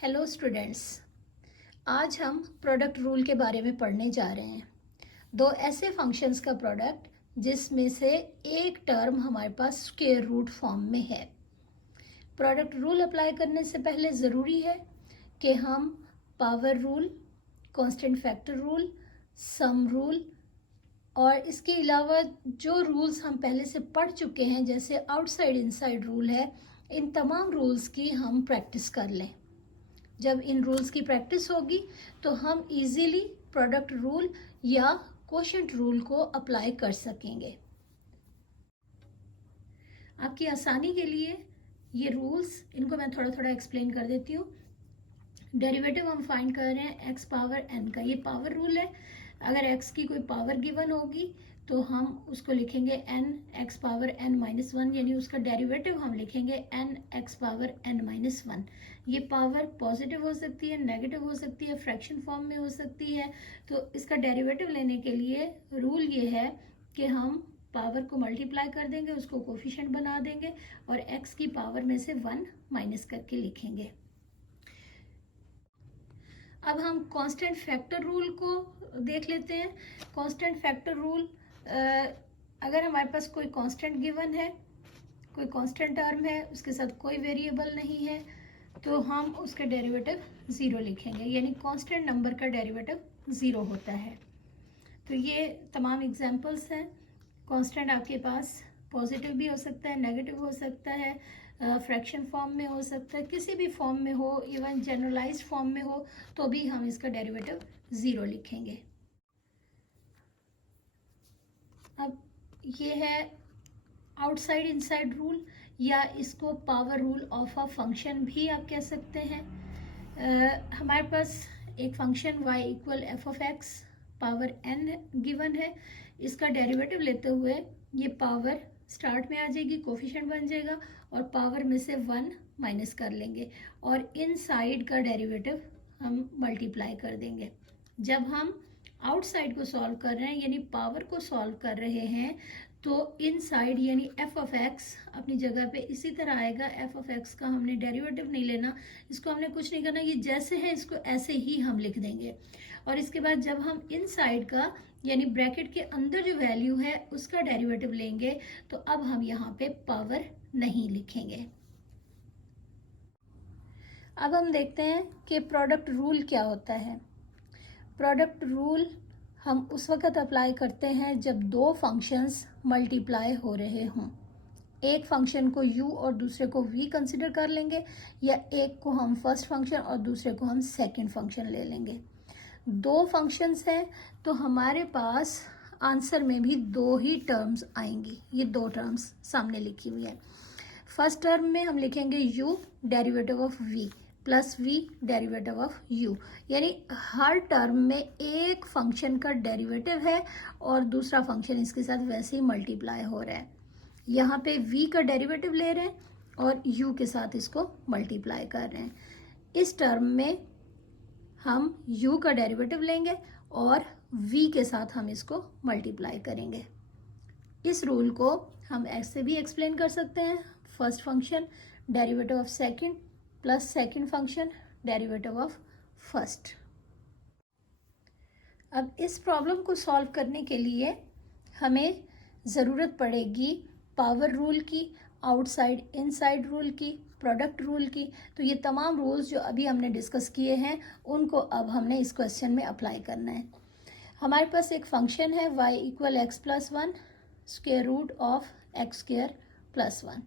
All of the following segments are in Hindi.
Hello students. आज हम प्रोडक्ट रूल के बारे में पढ़ने जा रहे हैं। दो ऐसे फंक्शंस का प्रोडक्ट जिसमें से एक टर्म हमारे पास स्क्वायर रूट फॉर्म में है। प्रोडक्ट रूल अप्लाई करने से पहले ज़रूरी है कि हम power rule, constant factor rule, sum rule और इसके अलावा जो रूल्स हम पहले से पढ़ चुके हैं जैसे आउटसाइड इनसाइड रूल है, इन तमाम रूल्स की हम प्रैक्टिस कर लें। जब इन रूल्स की प्रैक्टिस होगी तो हम इजीली प्रोडक्ट रूल या कोशेंट रूल को अप्लाई कर सकेंगे। आपकी आसानी के लिए ये रूल्स इनको मैं थोड़ा थोड़ा एक्सप्लेन कर देती हूँ। डेरिवेटिव हम फाइंड कर रहे हैं एक्स पावर एन का, ये पावर रूल है। अगर एक्स की कोई पावर गिवन होगी तो हम उसको लिखेंगे n x power n minus one, यानी उसका डेरिवेटिव हम लिखेंगे n x power n minus one. ये पावर पॉजिटिव हो सकती है, नेगेटिव हो सकती है, फ्रैक्शन फॉर्म में हो सकती है। तो इसका डेरिवेटिव लेने के लिए रूल ये है कि हम पावर को मल्टीप्लाई कर देंगे, उसको कोफिशिएंट बना देंगे और x की पावर में से 1 माइनस करके लिखेंगे। अब हम कांस्टेंट फैक्टर रूल को देख लेते हैं। कांस्टेंट फैक्टर रूल, अगर हमारे पास कोई कांस्टेंट गिवन है, कोई कांस्टेंट टर्म है, उसके साथ कोई वेरिएबल नहीं है, तो हम उसके डेरिवेटिव ज़ीरो लिखेंगे, यानी कांस्टेंट नंबर का डेरिवेटिव ज़ीरो होता है। तो ये तमाम एग्जांपल्स हैं। कांस्टेंट आपके पास पॉजिटिव भी हो सकता है, नेगेटिव हो सकता है, फ्रैक्शन फॉर्म में हो सकता है, किसी भी फॉर्म में हो, इवन जनरलाइज्ड फॉर्म में हो, तो भी हम इसका डेरिवेटिव ज़ीरो लिखेंगे। अब ये है आउटसाइड इनसाइड रूल, या इसको power rule of a function भी आप कह सकते हैं। हमारे पास एक function y equal F of x power n given है। इसका डेरिवेटिव लेते हुए ये पावर स्टार्ट में आ जाएगी, कोफिशिएंट बन जाएगा और पावर में से 1 माइनस कर लेंगे और इन साइड का डेरिवेटिव हम मल्टीप्लाई कर देंगे। जब हम आउटसाइड को सॉल्व कर रहे हैं यानी पावर को सॉल्व कर रहे हैं तो इन साइड यानी एफ ऑफ एक्स अपनी जगह पे इसी तरह आएगा। एफ ऑफ एक्स का हमने डेरिवेटिव नहीं लेना, इसको हमने कुछ नहीं करना, ये जैसे है इसको ऐसे ही हम लिख देंगे। और इसके बाद जब हम इन साइड का यानी ब्रैकेट के अंदर जो वैल्यू है उसका डेरिवेटिव लेंगे तो अब हम यहाँ पे पावर नहीं लिखेंगे। अब हम देखते हैं कि प्रोडक्ट रूल क्या होता है। प्रोडक्ट रूल हम उस वक्त अप्लाई करते हैं जब दो फंक्शंस मल्टीप्लाई हो रहे हों। एक फंक्शन को u और दूसरे को v कंसिडर कर लेंगे, या एक को हम फर्स्ट फंक्शन और दूसरे को हम सेकंड फंक्शन ले लेंगे। दो फंक्शंस हैं तो हमारे पास आंसर में भी दो ही टर्म्स आएंगी। ये दो टर्म्स सामने लिखी हुई है। फर्स्ट टर्म में हम लिखेंगे u derivative of v plus v derivative of u, यानी हर टर्म में एक फंक्शन का डेरिवेटिव है और दूसरा फंक्शन इसके साथ वैसे ही मल्टीप्लाई हो रहा है। यहाँ पे v का डेरिवेटिव ले रहे हैं और u के साथ इसको मल्टीप्लाई कर रहे हैं। इस टर्म में हम u का डेरिवेटिव लेंगे और v के साथ हम इसको मल्टीप्लाई करेंगे। इस रूल को हम ऐसे भी एक्सप्लेन कर सकते हैं, first function derivative of second plus second function derivative of first. अब इस प्रॉब्लम को सॉल्व करने के लिए हमें ज़रूरत पड़ेगी पावर रूल की, आउटसाइड इनसाइड रूल की, प्रोडक्ट रूल की। तो ये तमाम रूल्स जो अभी हमने डिस्कस किए हैं उनको अब हमने इस क्वेश्चन में अप्लाई करना है। हमारे पास एक फंक्शन है y equal x plus one square root of x square plus one.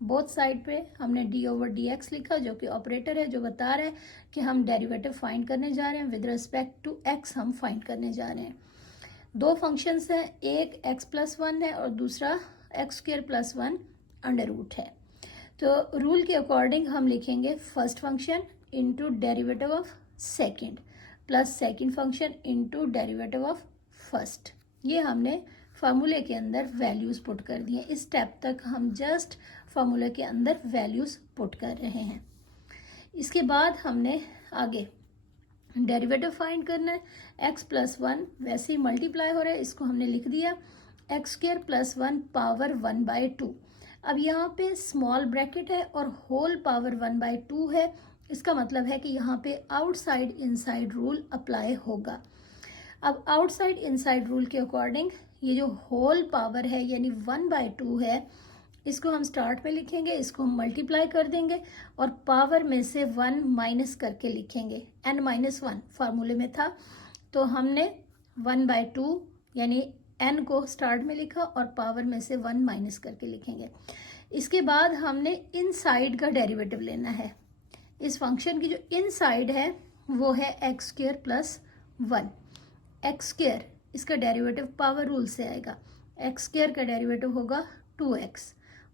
Both side पे हमने d ओवर डी एक्स लिखा जो कि ऑपरेटर है, जो बता रहा है कि हम डेरिवेटिव फाइंड करने जा रहे हैं विद रिस्पेक्ट टू x हम फाइंड करने जा रहे हैं। दो फंक्शंस हैं, एक x प्लस वन है और दूसरा x square plus one under root है। तो रूल के अकॉर्डिंग हम लिखेंगे first function into derivative of second plus second function into derivative of first. ये हमने फार्मूले के अंदर वैल्यूज़ पुट कर दिए। इस स्टेप तक हम जस्ट फार्मूले के अंदर वैल्यूज़ पुट कर रहे हैं। इसके बाद हमने आगे डेरिवेटिव फाइंड करना है। एक्स प्लस वन वैसे ही मल्टीप्लाई हो रहा है, इसको हमने लिख दिया x square plus one power 1/2। अब यहाँ पे स्मॉल ब्रैकेट है और होल पावर 1/2 है, इसका मतलब है कि यहाँ पे आउटसाइड इनसाइड रूल अप्लाई होगा। अब आउटसाइड इनसाइड रूल के अकॉर्डिंग ये जो होल पावर है यानी 1/2 है, इसको हम स्टार्ट में लिखेंगे, इसको हम मल्टीप्लाई कर देंगे और पावर में से 1 माइनस करके लिखेंगे। n-1 फार्मूले में था, तो हमने 1/2 यानी n को स्टार्ट में लिखा और पावर में से 1 माइनस करके लिखेंगे। इसके बाद हमने इन साइड का डेरिवेटिव लेना है। इस फंक्शन की जो इन साइड है वो है x² + 1। x², इसका डेरिवेटिव पावर रूल से आएगा। x² का डेरिवेटिव होगा 2x।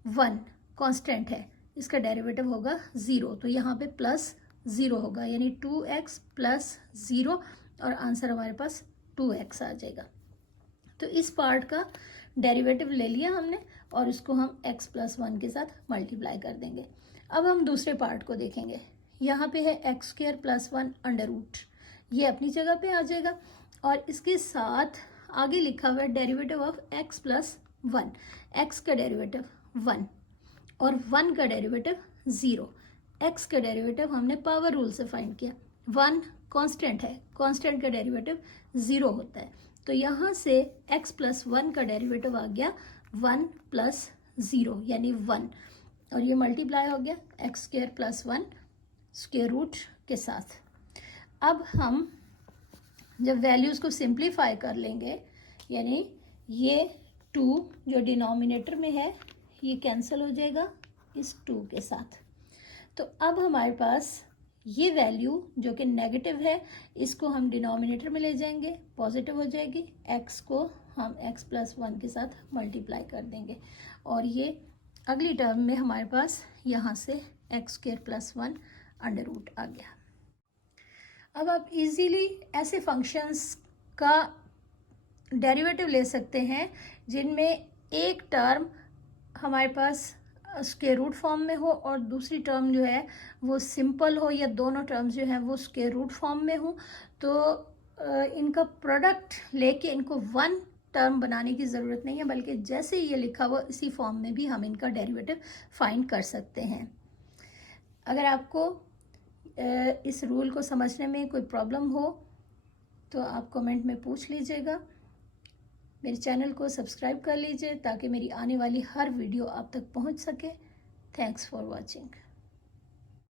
1 कांस्टेंट है, इसका डेरिवेटिव होगा 0, तो यहाँ पे +0 होगा यानी 2x + 0 और आंसर हमारे पास 2x आ जाएगा। तो इस पार्ट का डेरिवेटिव ले लिया हमने और इसको हम x + 1 के साथ मल्टीप्लाई कर देंगे। अब हम दूसरे पार्ट को देखेंगे। यहाँ पे है x² + 1 √, ये अपनी जगह पे आ जाएगा और इसके साथ आगे लिखा हुआ है डेरिवेटिव ऑफ x + 1। x का डेरिवेटिव 1 और 1 का डेरिवेटिव 0। x का डेरिवेटिव हमने पावर रूल से फाइंड किया। 1 कांस्टेंट है, कांस्टेंट का डेरिवेटिव 0 होता है, तो यहाँ से x + 1 का डेरिवेटिव आ गया 1 + 0 यानी 1 और ये मल्टीप्लाई हो गया x² + 1 स्क्वायर रूट के साथ। अब हम जब वैल्यूज़ को सिंप्लीफाई कर लेंगे यानी ये 2 जो डिनोमिनेटर में है ये कैंसिल हो जाएगा इस 2 के साथ। तो अब हमारे पास ये वैल्यू जो कि नेगेटिव है इसको हम डिनोमिनेटर में ले जाएंगे, पॉजिटिव हो जाएगी। x को हम x + 1 के साथ मल्टीप्लाई कर देंगे और ये अगली टर्म में हमारे पास यहाँ से x² + 1 √ आ गया। अब आप इजीली ऐसे फंक्शंस का डेरिवेटिव ले सकते हैं जिनमें एक टर्म हमारे पास स्क्वायर रूट फॉर्म में हो और दूसरी टर्म जो है वो सिंपल हो या दोनों टर्म्स जो हैं वो स्क्वायर रूट फॉर्म में हो। तो इनका प्रोडक्ट लेके इनको वन टर्म बनाने की ज़रूरत नहीं है, बल्कि जैसे ये लिखा हुआ इसी फॉर्म में भी हम इनका डेरिवेटिव फाइंड कर सकते हैं। अगर आपको इस रूल को समझने में कोई प्रॉब्लम हो तो आप कमेंट में पूछ लीजिएगा। मेरे चैनल को सब्सक्राइब कर लीजिए ताकि मेरी आने वाली हर वीडियो आप तक पहुंच सके। Thanks for watching.